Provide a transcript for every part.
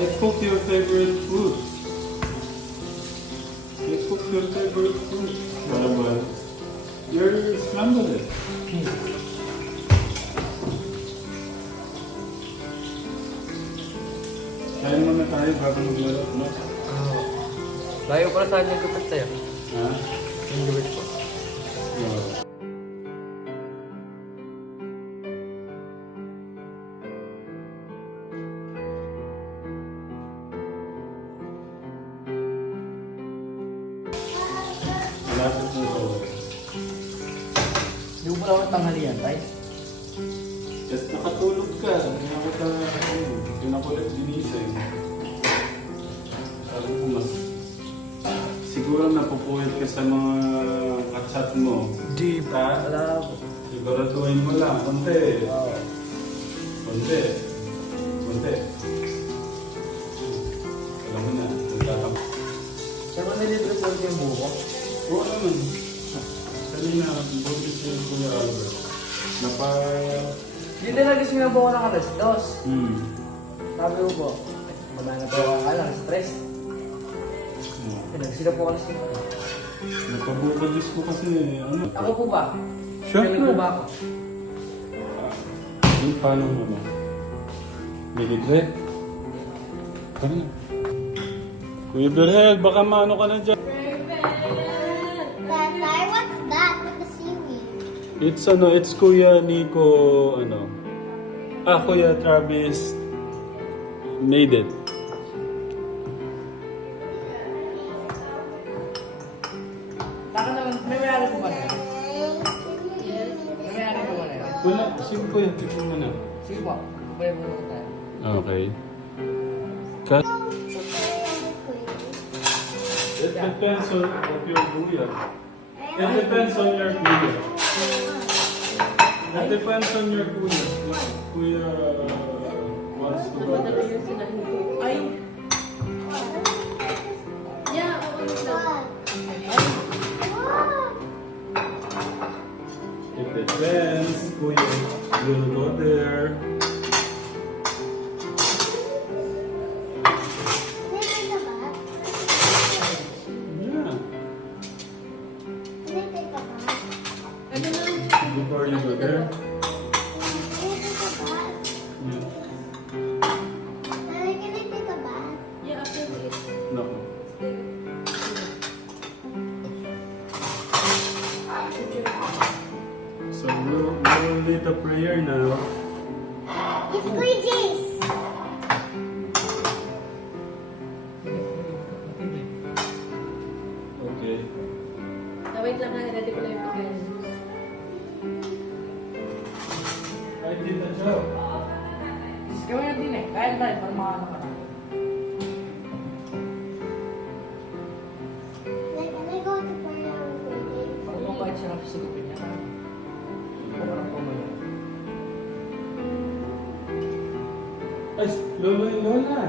I cook your favorite food. I cook your favorite food. What about your scrambled it? Kain muna tayo bago maglaro, no? Layo pala sa akin yung gupit sa'yo. Ha? Yung gupit ko. No. Malapit na ito. Hindi mo pala akong tanghalian, tay? Just nakatulog ka. Pinakulit ginising. Sabi ko mas... Siguro napupuwit ka sa mga katsat mo. Di ba? Wala po. Siguraduhin mo lang. Kunti. Kunti. Kunti. Alam mo na. Nagtatap. Saan mo nilibre po yung buko? Oo naman. Kanina, buti si Kuya Albert. Hindi na nagising na buko ng alas 2. Hmm. Sabi ko po, wala na po ang stress. Nagsila po alas 5. Nagpabukadis ko kasi ano. Ako po ba? Siyempre. Kailan po ba ako? Yung paano mo ba? May libre? Paano? Kuya Berhel, baka maano ka na dyan. Tatay, what's that with the seaweed? It's Kuya Nico, Kuya Travis made it. Saka naman, may mayari po ba na yun? May mayari po ba na yun? Wala, sige Kuya, tignan mo na. Sige po, pwede po naman tayo. Okay. Cut. It depends on what your Kuya. It depends on your Kuya. It depends on your Kuya. Kuya wants to go there. Ay! Yeah, okay lang. It depends, Kuya will go there. Yeah. Ano na? Before you go there. Yeah. Yeah, after this. No. So we'll lead the prayer now. Okay. Wait lang ha, ready ko lang yung pagkain. I did the job. Gawin na din eh. Kaya tayo, para makano ka na. Pag mabait siya ng sigupin niya. Parang pumayo. Ay, Lolo and Lola.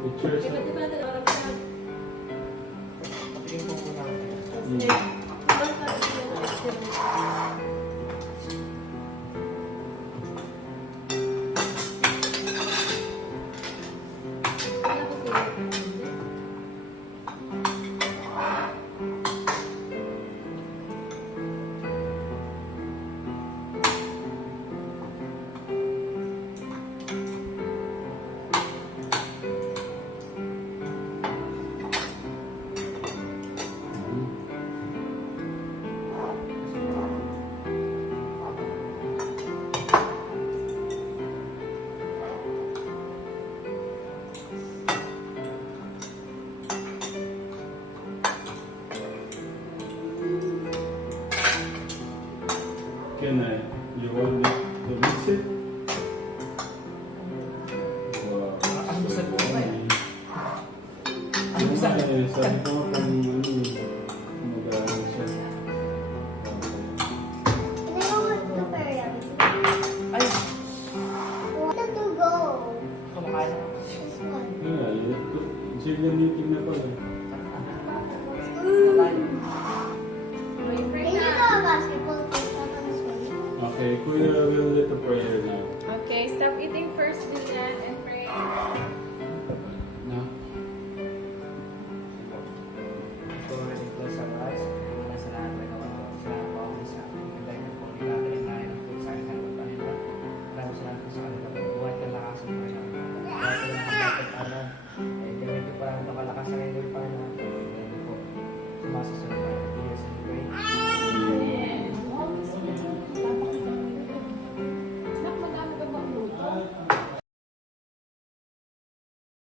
The church. Diba diba, nag-arap ka? Patingin po po natin. Ba't sabi ko na experience? Kaya ko sila. Can I? You want me to mix it? Wow. Ang busag po ba eh? Ang busag. Sabi ko kung mag-aaral siya. Ay, Go. kumakain ako. Yeah, Jillian meeting na pala. Kumakain. May break Can you na. go basketball coach on this one? Okay. Okay, Kuya will let the prayer now. Okay, stop eating first, Vivian, and pray.